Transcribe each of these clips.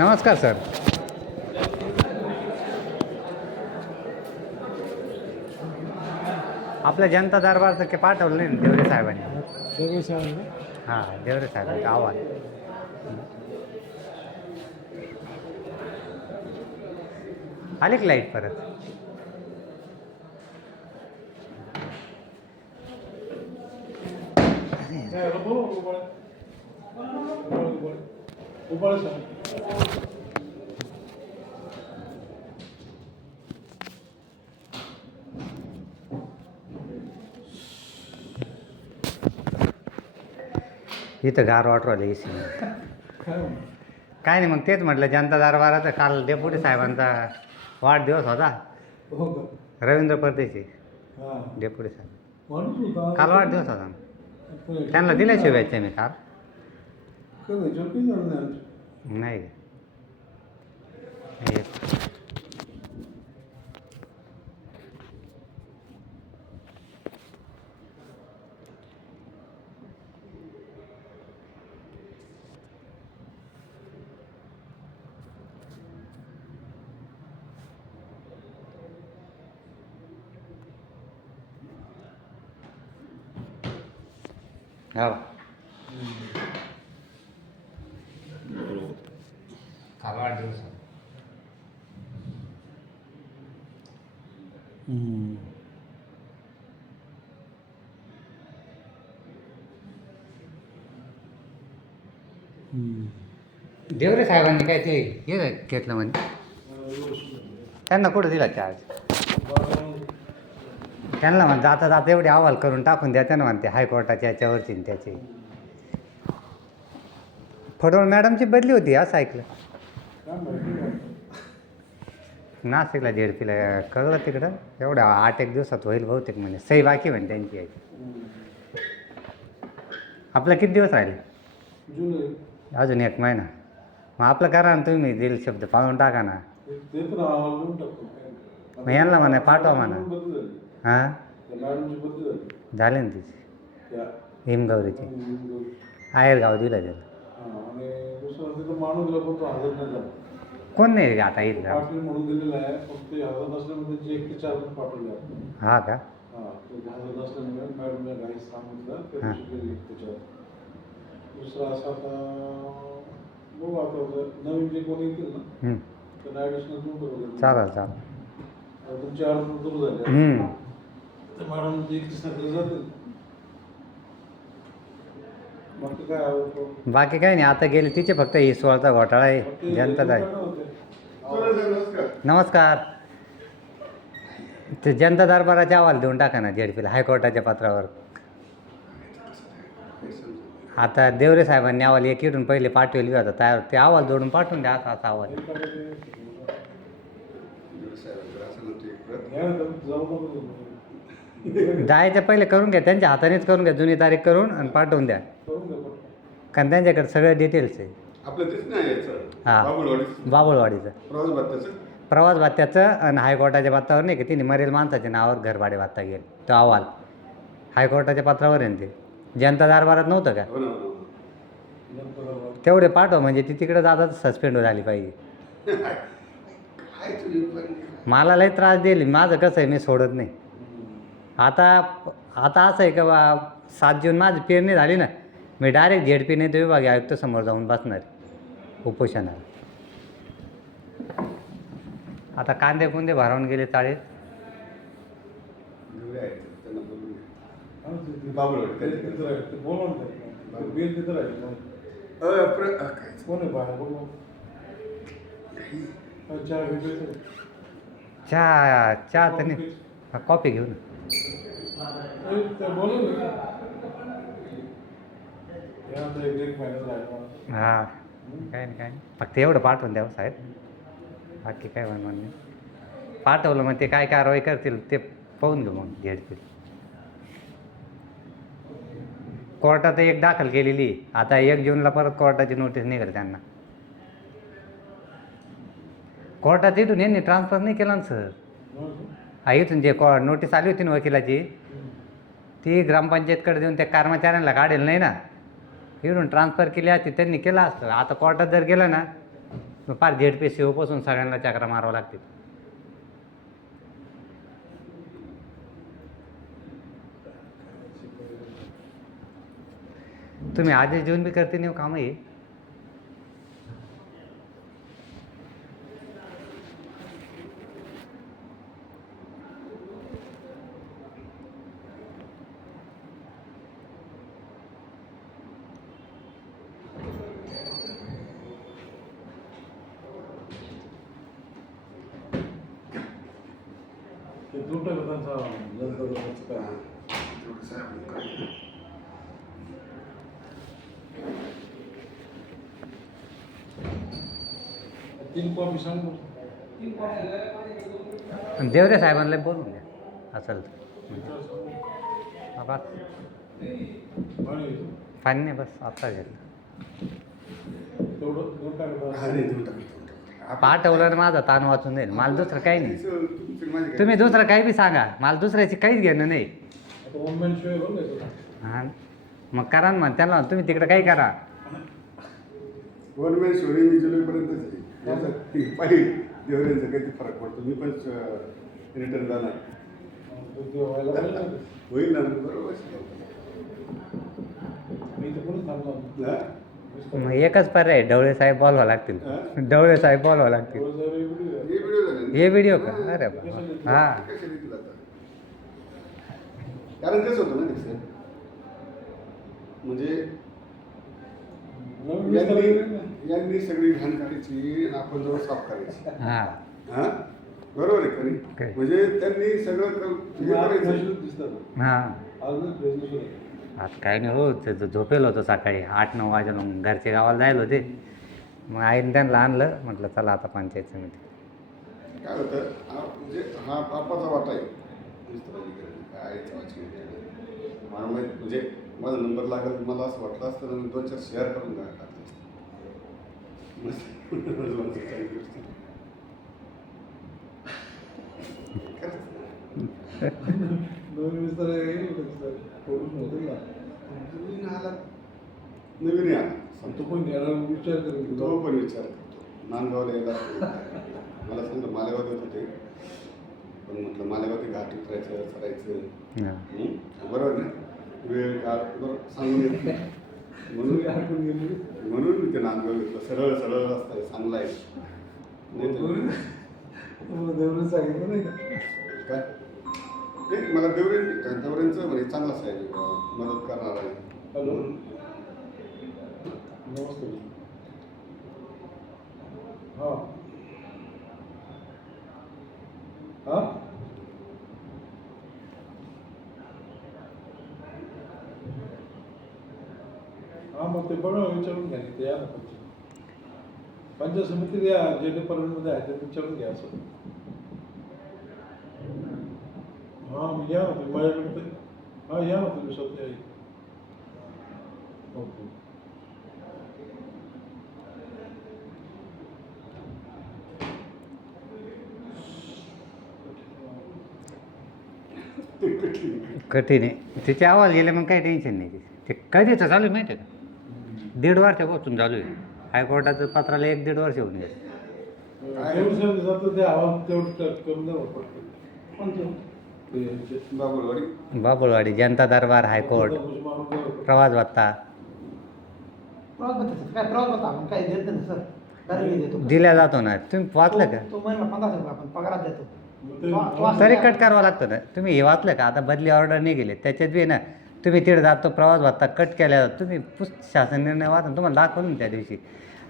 नमस्कार सर. आपल्या जनता दरबारचं के पाठवलं नाही ना देवरे साहेबांनी? हां देवरे साहेबांचं आव्हान आले की लाइट परत? उबाळ सांग इथं गार वाटू आलं एसी काय नाही मग तेच म्हटलं जनता दरबाराचं काल डेप्युटी साहेबांचा वाढदिवस होता. हो का? रवींद्र परदेशी हा. डेप्युटी साहेब. काल वाढदिवस होता. त्यांना दिल्या शुभेच्छा मी काल. कधी झोपी झालं नाही. हो काल वाढदिवस होता. देवरे साहेबांनी काय ते हे घेतलं म्हणजे त्यांना कुठं दिला चार्ज त्यांना म्हण जाता जाता एवढे अहवाल करून टाकून द्या त्यांना म्हणते हायकोर्टाच्या याच्यावरची आणि त्याची फडवळ मॅडमची बदली होती असं ऐकलं. नाशिकला झेडपीला कळलं तिकडं एवढ्या आठ एक दिवसात होईल बहुतेक म्हणजे सही बाकी म्हणे त्यांची याची हम्म. आपलं किती दिवस राहिले अजून एक महिना मग आपलं करा ना तुम्ही दिल शब्द पाळून टाका ना. मग यांना म्हणा, पाठवा म्हणा. हां? झाली. ना तिची? हिमगौरीची आणि आयरगाव दिलं त्याला कोण नाही आता येईल का पाटील म्हणून दिलेला आहे फक्त ते हजर नसल्यामुळे त्यांची एक ते चार जण पाठवले आपण हा का? दुसरा असा आता बघू आता नवीन जे कोणी येतील ना. तर चालेल चालेल. आता तुमचे अर्ज दूर झाले. तर मॅडम बाकी काही नाही आता गेले तिचे फक्त ही सोळाचा घोटाळा आहे जनता आहे नमस्कार. ते जनता दरबाराचे अहवाल देऊन टाका ना झेडपीला हायकोर्टाच्या पत्रावर. आता देवरे साहेबांनी अहवाल एक इथून पहिले पाठवली होता तयार ते अहवाल जोडून पाठवून द्या असा असा अहवाल करून जायच्या पहिले करून घ्या त्यांच्या हातानेच करून घ्या जुनी तारीख करून आणि पाठवून द्या. कारण त्यांच्याकडे सगळे डिटेल्स आहे. हा. बाबुळवाडीचं. प्रवास भत्त्याचं? आणि हायकोर्टाच्या पत्रावर नाही का तिने मरेल माणसाच्या नावावर घरभाडे भत्ता गेल तो अहवाल. हायकोर्टाच्या पत्रावर आहे ना ते. जनता दरबारात नव्हतं का? हो हो हो. तेवढे पाठवा म्हणजे ती तिकडे जाताच सस्पेंड झाली पाहिजे. मला लई त्रास देईल. माझं कसं आहे मी सोडत नाही. आता आता असं आहे का बा सात जून माझी पेरणी झाली ना मी डायरेक्ट झेड पी नाही विभागीय आयुक्त समोर जाऊन बसणार उपोषणाला. आता कांदे कुंदे भरावून गेले चाळीस. चहा चहा तर नाही. कॉफी घेऊ ना हा. काय नाही काय नाही. फक्त एवढं पाठवून द्यावं साहेब. बाकी काय म्हणणार नाही. पाठवलं मग ते काय कारवाई करतील ते पाहून घेऊ मग घेतील कोर्टात एक दाखल केलेली. आता एक जूनला परत कोर्टाची नोटीस निघेल त्यांना. कोर्टात इथून यांनी ट्रान्सफर नाही केला ना सर हा इथून जे कॉ नोटीस आली होती ना वकिलाची ती ग्रामपंचायतकडे देऊन त्या कर्मचाऱ्यांना काढेल नाही ना? इकडून ट्रान्सफर केली असती त्यांनी केलं असतं. आता कोर्टात जर गेलं ना फार झेड पी सी ओपासून सगळ्यांना चक्रा मारावं लागतील तुम्ही आदेश देऊन बी करते नाही हो कामं आहे ते दोन टाका त्यांचा जनता काय थोडंसं आपण करूया. तीन कॉपी सांगतो देवरे साहेबांना बोलून द्या. असेल तर. पाणी नाही बस आत्ता घेतलं. हा, पाठवलं माझा ताण वाचून जाईल मला दुसरं काही नाही? तुम्ही दुसरं काही बी सांगा. मला दुसऱ्याची काहीच घेणं नाही. आता वन मॅन शो आहे बघ का हा. मग करा ना मग. त्यांना तुम्ही तिकडे काही करा. वन याचं ती पाहिजे देवऱ्यांचा काही फरक पडतो. मी पण रिटर्न जाणार ना. होईल ना बरोबर? मग एकच पर्याय डवळे साहेब बोलवा लागतील. डवळे साहेब बोलवा लागतील. हे व्हिडिओ झाले. का? अरे बा हा? कारण कसं होतं ना म्हणजे नवीन विस्तार आहे ना. यांनी यांनी सगळी घाण काढायची आणि आपण जवळ साफ करायची. हा. हा? बरोबर आहे का नाही? काय? म्हणजे त्यांनी सगळं कर- हे. आज करायचं. हा काय नाही हो ते झोपेल होतो सकाळी. आठ नऊ वाजून घरचे गावाला जायला होते. मग आईने त्यांना आणलं. म्हटलं चला आता पंचायत समिती. काय होतं? हा म्हणजे हा पापाचा वाटा आहे. नुसतं करायचं. काय चवाची गोष्ट. मला माहीत म्हणजे माझा नंबर लागेल मला असं वाटलं असतं मी दोन चार शेअर करून काय. नवीन आला. नवीन आला. तो पण विचार करेल तो पण विचार करतो. नांदगावला यायला मला सांगितलं मालेगाव होते. पण म्हटलं मालेगाव ते घाट उतरायचं चढायचं? बरोबर ना? वेळ काळ सांगून येत नाही. म्हणून आठवण गेली. म्हणून मी ते नांदगाव घेतलं. सरळ सरळ रस्ता आहे चांगला आहे. देवरे सांगितलं नाही का? काय? नाही मला देवरे देवऱ्यांचं म्हणजे चांगलाच आहे. मदत करणार आहे. हॅलो? नमस्ते हां हां हां मग ते बघा विचारून घ्या ते या ना पंचायत पंचायत समितीत या जे डिपार्टमेंटमध्ये आहे ते विचारून घ्या असं. हां मी या ना तुम्ही माझ्याकडे ते हां या ना तुम्ही सध्या या. ओके. कठीण आहे. तिचे आवाज गेले मग काही टेन्शन नाही ते कधीचं चालू माहिती आहे का? दीड वर्षापासून चालू आहे. हायकोर्टाचं पत्राला एक दीड वर्ष होऊन गेले. बाबुलवाडी जनता दरबार हायकोर्ट प्रवास भत्ता. दिल्या दिला जातो ना. तुम्ही वाचलं का? तरी कट करावं लागतं ना. तुम्ही हे वाचलं का? आता बदली ऑर्डर नाही गेले त्याच्यात बी ना तुम्ही तिकडे जातो प्रवास भत्ता कट केल्या तुम्ही पुस शासन निर्णय वाचा तुम्हाला दाखवलं ना त्या दिवशी.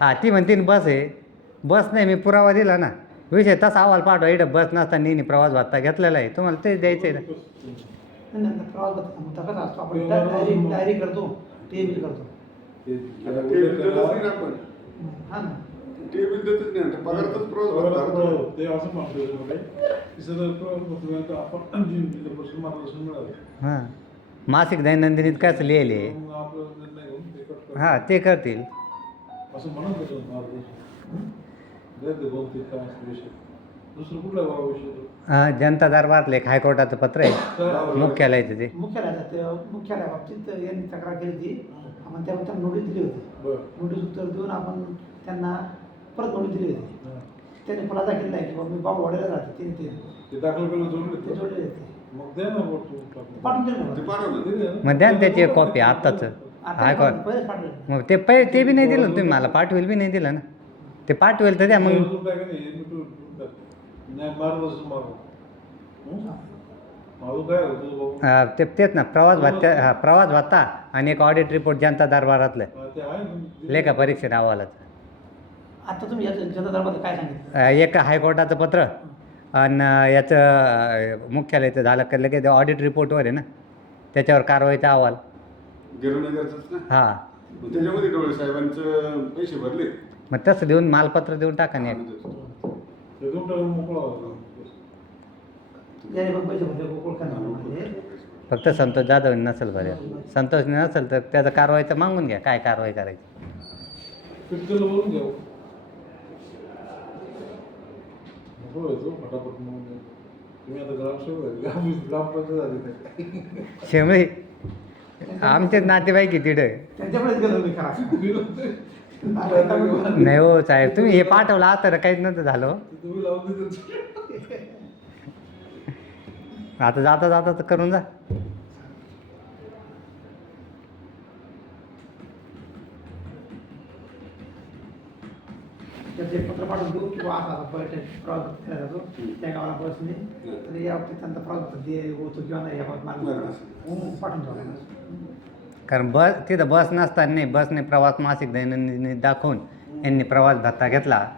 हां ती म्हणते ना बस आहे बस नाही मी पुरावा दिला ना. विषय तसा अहवाल पाठवा. इकडं बस नसताना नेहमी प्रवास भत्ता घेतलेला आहे. तुम्हाला तेच द्यायचं आहे ना. नाही, नाही, नाही, प्रवास भत्ता असतो आपण डायरी करतो. ते बिल करतो. ते- ते हा ना. ते बिल देतच नाही. पगारातच प्रवास भत्ता. ते असं मार्गदर्शन मिळालं. हां. मासिक दैनंदिनीत कसं लिहिले. हां ते करतील. असं म्हणत होतं दुसरं कुठला? हां जनता दरबारले एक हायकोर्टाचं पत्र आहे. तर- मुख्यालयाचं ते. मुख्यालयात ते मुख्यालयाबाबतीत यांनी तक्रार केली होती. आपण त्याबद्दल नोटीस दिली होती. नोटीस उत्तर देऊन आपण त्यांना परत नोटीस दिली होती. त्याने खुलासा केला आहे की बाबा मी बाबा वाड्याला राहते तिने ते ते दाखल केलं जोडले. ते जोडलेले आहेत ते. मग द्या ना बोट. पाठवून दिलं ते मला. पाठवलं दिले ना? मग द्या ना त्याची एक कॉपी आत्ताच. आता हाय कॉपी पहिलेच पाठवलं. मग ते पै ते बी नाही दिलं ना तुम्ही मला पाठवेल बी नाही दिलं ना. ते पाठवेल तर द्या मग. अजून काय का नाही हे मिटून टाक. नाही मार्गदर्शन मागू. हं? अजून काय आहे तुझं भाऊ? अं, ते तेच ना प्रवास भत्त्या हा प्रवास भत्ता आणि एक ऑडिट रिपोर्ट जनता दरबारातलं. हा, ते आहे ना. लेखा परीक्षेत अहवालाचं. आता तुम्ही याचं जनता दरबारात काय सांगितलं? अं, एक हायकोर्टाचं पत्र. आणि याचं मुख्यालयाचं झालं का लगेच ऑडिट रिपोर्टवर आहे ना त्याच्यावर कारवाईचा अहवाल. ना? हां. मग त्याच्यामध्ये डोळे साहेबांचं पैसे भरले? मग तसं देऊन मालपत्र देऊन टाका ना एक. ते देऊन टाकून मोकळा होता. ज्याने पण पैसे भरले गोकुळ खाण्यामध्ये फक्त संतोष जाधव नसेल बरं संतोष नसेल तर त्याचं कारवाईचं मागून घ्या काय कारवाई करायची. घ्या नको येतो फटाफट म्हणून द्या. तुम्ही आता ग्रामसेवक ग्राम ग्रामपंचायत झाली नाही शेमळे आमचेच नातेवाईक आहे तिथे. त्यांच्याकडेच गेलो मी खरा. नाही हो साहेब तुम्ही हे पाठवलं आता तर काहीच नव्हतं झालं हो. तुम्ही लावून देतो आता जाता जाता तर करून जा त्याचे पत्र असा असा पर्यटन प्रवास केला जातो त्या गावाला बस नाही तर या बाबतीत त्यांचा प्रवास दे होतो किंवा नाही याबाबत मार्ग पाठवून द्यावा कारण बस तिथं बस नसताना नाही बसने प्रवास मासिक दैनंदिन दाखवून यांनी प्रवास भत्ता घेतला काय.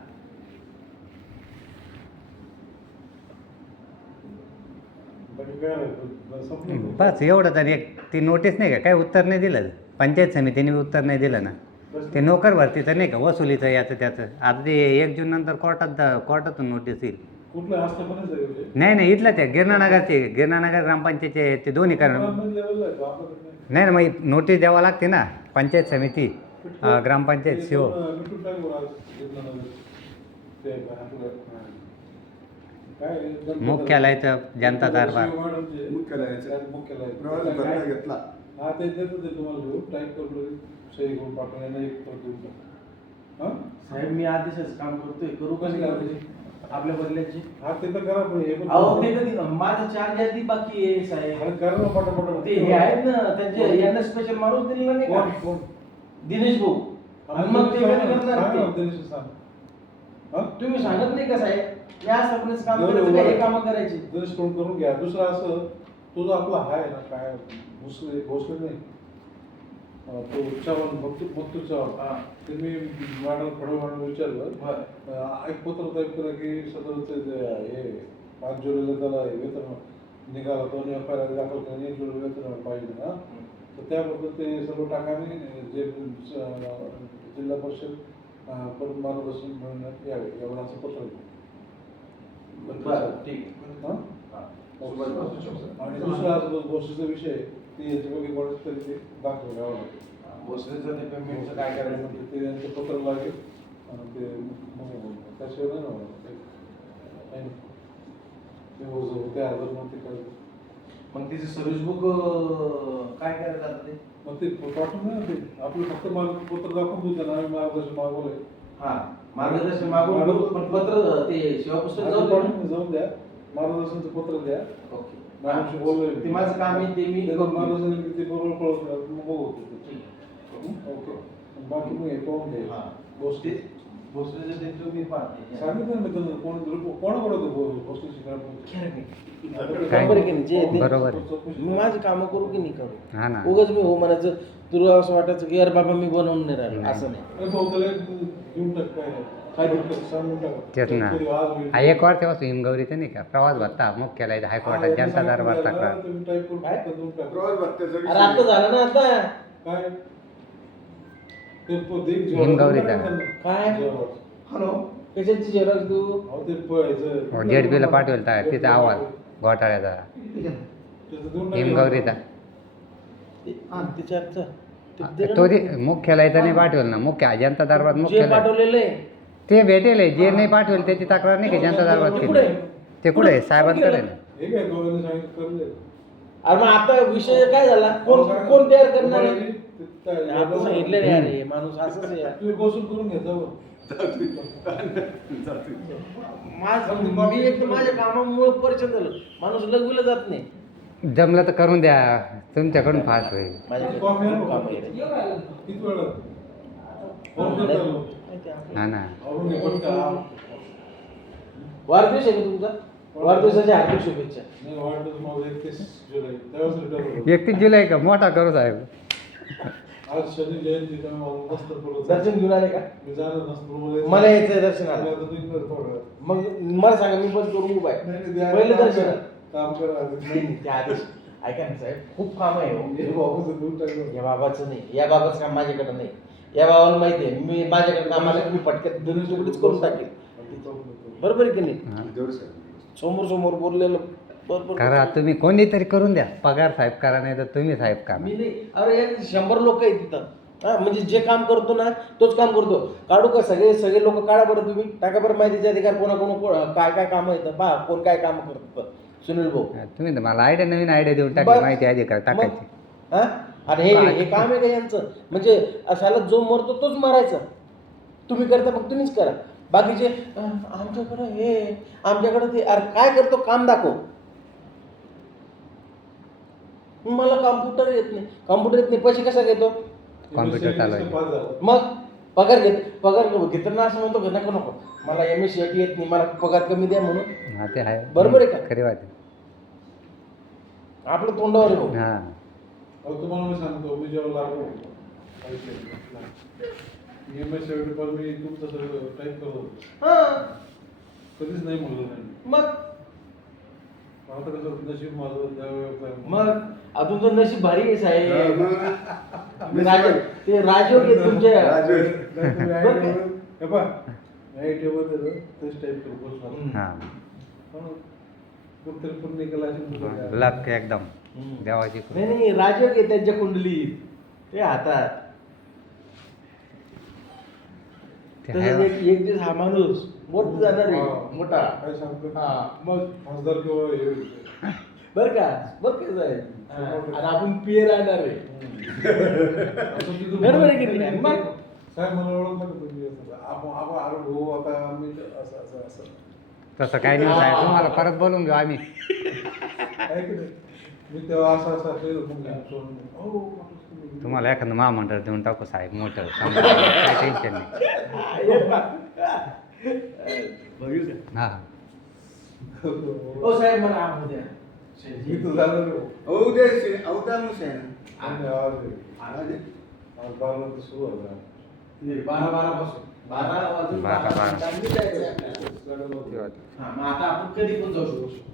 बस एवढं तर एक ती नोटीस नाही का काही उत्तर नाही दिलं पंचायत समितीने उत्तर नाही दिलं ना ते नोकर भरतीचं नाही का? वसुलीचं याचं त्याचं. आता ते एक जून नंतर कोर्टात कोर्टातून नोटीस येईल. कुठलं? आस्थापनच आहे म्हणजे नाही नाही इथलं ते गिरणानगरचे गिरणानगर ग्रामपंचायतचे ते दोन्ही कारण ग्रामपंचायत level ला आहे तो, आपल्याकडे नाही. नाही ना मग नोटीस द्यावं लागते ना. पंचायत समिती अं, ग्रामपंचायत ते शिव दोन, मिटून टाकू आज घेतलं ना ते आपलं, हा. काय आहे, गणपती- मुख्यालयाचं जनता दरबार. शिव मॅडमचे- मुख्यालयाचं. मुख्यालय प्रवास घेतला. हा ते देतो ते तुम्हाला घेऊन टाईप करून सही करून एक तर देऊन टाका. हा? साहेब मी आदेशच काम करतोय करू कशी करायची? आपल्या बदल्याची? हा ते तर करा पण हे पण अहो ते कधी माझं चार्ज आधी बाकी आहे साहेब. अरे करा ना पटापट. ते हे आहेत ना त्यांचे यांना स्पेशल दिलेला नाही कोण का? कोण? दिनेश भाऊ. आणि मग ते कधी करणार ते? हा? तुम्ही सांगत नाही का साहेब? या सगळेच काम एवढं करायचं का हे उभं काम करायचे. दिनेश करून करून घ्या. दुसरं असं तो जो आपला हाय ना काय भोसले भोसले नाही. तो चव्हाण भक्तू चव्हाण ते मी मॅडम खडो मॅडम विचारलं. एक पत्र टाईप करा की सदरचे जे हे पाच जुलैला त्याला वेतन निघाला दोन एफ आय आर दाखल केला एक जुलै वेतन पाहिजे ना. तर त्याबद्दल ते सर्व टाकाने जे जिल्हा परिषदकडून मार्गदर्शन मिळण्यात यावे एवढं असं पत्र ठीक. आणि दुसरा गोष्टीचा विषय ती याच्यापैकी कोणाच तरी ते दाखवून द्यावं लागेल. भोसलेचं ते पेमेंटचं काय करायचं म्हणजे ते. यांचं पत्र लागेल आणि ते मग त्याशिवाय नाही होणार. ते- नाही. ते ओझं, त्या हजार मग ते काय मग तिचे सर्व्हिस बुक काय करायचं आता ते? मग ते पाठवून द्या ना ते. आपलं फक्त मार्ग पत्र दाखवून देऊ त्यांना. आम्ही मार्गदर्शन मागवलंय. हा मार्गदर्शन मागून पण पत्र ते सेवा पुस्तक आता जाऊ दे ना. पाठवून जाऊन द्या. मार्गदर्शनचं पत्र द्या. ओके. ते माझं काम आहे ते मी बरोबर मग बघू. ठीक आहे. ओके बाकी मग हे पाहून घे हा. गोष्टी भोसलेचं ते तुम्ही पाहते सांगितलं ना मी त्यांना कोण कोणाकडे होतं गोष्टीची बरोबर आहे की नाही? जे ते- बरोबर मी माझी कामं करू की नाही करू हा ना उगाच मी हो म्हणायचं तुला असं वाटायचं की अरे बाबा मी बनवून नाही राहिलो नाही. असं नाही देऊन टाक काय काय देऊन टाक सांगून टाक तेच ना तरी आज होईल. हा एक वर तेव्हा हिमगौरीचं नाही का प्रवास भत्ता मुख्यालय हायकोर्टात हा, जनता दरबार तक्रार ना, तुम्ही टाईप करून काय? फक्त देऊन टाका. प्रवास भत्त्याचा अरे आता विषय झालं ना आता काय ते प- दे- हिमगौरी जेवण टाका. त्यांना. काय? जेवण. हॅलो कशाची झेरॉक्स देऊ अहो, ते प- ह्याचं- जेड बीला पाठवेल तर तिचा अहवाल घोटाळ्याचा त्याचं टाका. ते-. तो दे मुख्यालयाचा नाही पाठवेल ना मुख्य जनता दरबार जे पाठवलेलं आहे ते भेटेल आहे. जे नाही पाठवेल त्याची तक्रार नाही का जनता दरबार ते कुठे केली आहे? ते कुठे आहे साहेबांकडे आहे ना हे काय दोघांनी सांगितलं करून दे. अरे मग आता विषय काय झाला कोण. कोण तयार करणार आहे सांगितलं नाही अरे माणूस असंच आहे यार. तुम्ही बसून करून माझ मी एक तर माझ्या कामामुळे परिचय झालो माणूस लगविला जात नाही जमलं तर करून द्या तुमच्याकडून फास्ट होईल माझ्याकडे कॉफी खूप काम? आहे. किती वेळ लागतो? फोन करतो. माहिती आहे. हा ना आवरून घे पटकन. वाढदिवस आहे का तुमचा वाढदिवसाच्या हार्दिक शुभेच्छा नाही, वाढदिवस माझा एकतीस जुलै त्यावेळेस रिटायर होतो. एकतीस जुलै का मोठा करू साहेब आज शनी जयंती त्यामुळे मस्त बोलत दर्शन घेऊन आले का मी जाणार नसतो मला यायचंय दर्शनाला मला थोडं वेळात. मग मला सांगा मी पण करून उभा नाही, नाही, आहे द्या- पहिलं काम दर्शन करा. काम करा आधी. नाही नाही, त्या आधीच ऐका ना साहेब खूप काम आहे हो. हे बाबाचं दूध टाकलं. या बाबाचं नाही या बाबाचं काम माझ्याकडे नाही या बाबाला माहिती आहे मी माझ्याकडे काम आलं की मी पटक्यात दोन्ही तुकडीच करून टाकेल बरोबर आहे की नाही हा. साहेब समोर समोर बोललेलं बरोबर करा तुम्ही कोणीतरी करून द्या. पगार साहेब करा नाही तर तुम्ही साहेब करा. मी नाही. अरे यार शंभर लोक आहेत तिथं. हा म्हणजे जे काम करतो ना तोच काम करतो. काढू का सगळे सगळे लोक काढा बरं तुम्ही. टाका बरं माहितीचे अधिकार कोणा कोण काय काय कामं येतं पहा कोण काय काम करतं सुनील भाऊ. तुम्ही तर मला आयडिया नवीन आयडिया देऊन टाकली बस. माहिती आधी का टाकायची. मग? हा? आणि हे हे काम आहे का यांचं? म्हणजे असाला जो मरतो तोच मारायचा. तुम्ही करता मग तुम्हीच करा. बाकीचे अं, आमच्याकडं हे आमच्याकडं ते अरे काय करतो? काम दाखव. मला कॉम्प्युटर येत नाही. कॉम्प्युटर येत नाही. पैसे कसा घेतो? कॉम्प्युटर चालवायचं. मग? पगार घेत पगार घेताना असं म्हणतो का नको नको. मला एम एस सी येत नाही. मला पगार कमी द्या म्हणून. हा ते आहे. बरोबर आहे का? खरी वाट आहे. आपलं तोंडावर आहे भाऊ. हा. अहो, तुम्हाला मी सांगतो मी जेव्हा लागलो एम एस मी तुमचं सगळं टाईप करत होतो. हा. कधीच नाही म्हणलं नाही मग? नशीब माझं मग अजून तर नशीब भारी आहे साहेब. राज ते राजयोग आहे. बसणार हा लक एकदम. हम्म. देवाची नाही नाही राजयोग आहे त्यांच्या कुंडलीत. ते हातात ते तसंच आहे. एक एक दिवस हा माणूस मोठा जाणार आहे. हा. मोठा. काय सांगतो? हा मग. खासदार किंवा हे बर का? बर का साहेब? हा. आणि आपण पिये राहणार आहे. असं तिथून- बरोबर आहे की नाही? मग? साहेब मला ओळखलं का तुम्ही? असं? आपण आपण अरे भाऊ आता आम्ही असं असं असं. तसं काही नाही साहेब तुम्हाला परत बोलून घेऊ आम्ही. आहे नाही मी तेव्हा असं असं केलं मग मी सोडून हो आपण तुम्हाला एखादं महामंडळ देऊन टाकू साहेब मोठं. समजा, काही टेन्शन नाही. हे. पहा. बघू का? हा ओ साहेब. मला आम द्या. मी तर झालं रे आज बारा नंतर सुरू होता बारा बारा पासून. बारा वाजून बारा, बारा. चांगली जायचं आपल्याला. हा, मग आता आपण कधी पण जाऊ शकतो.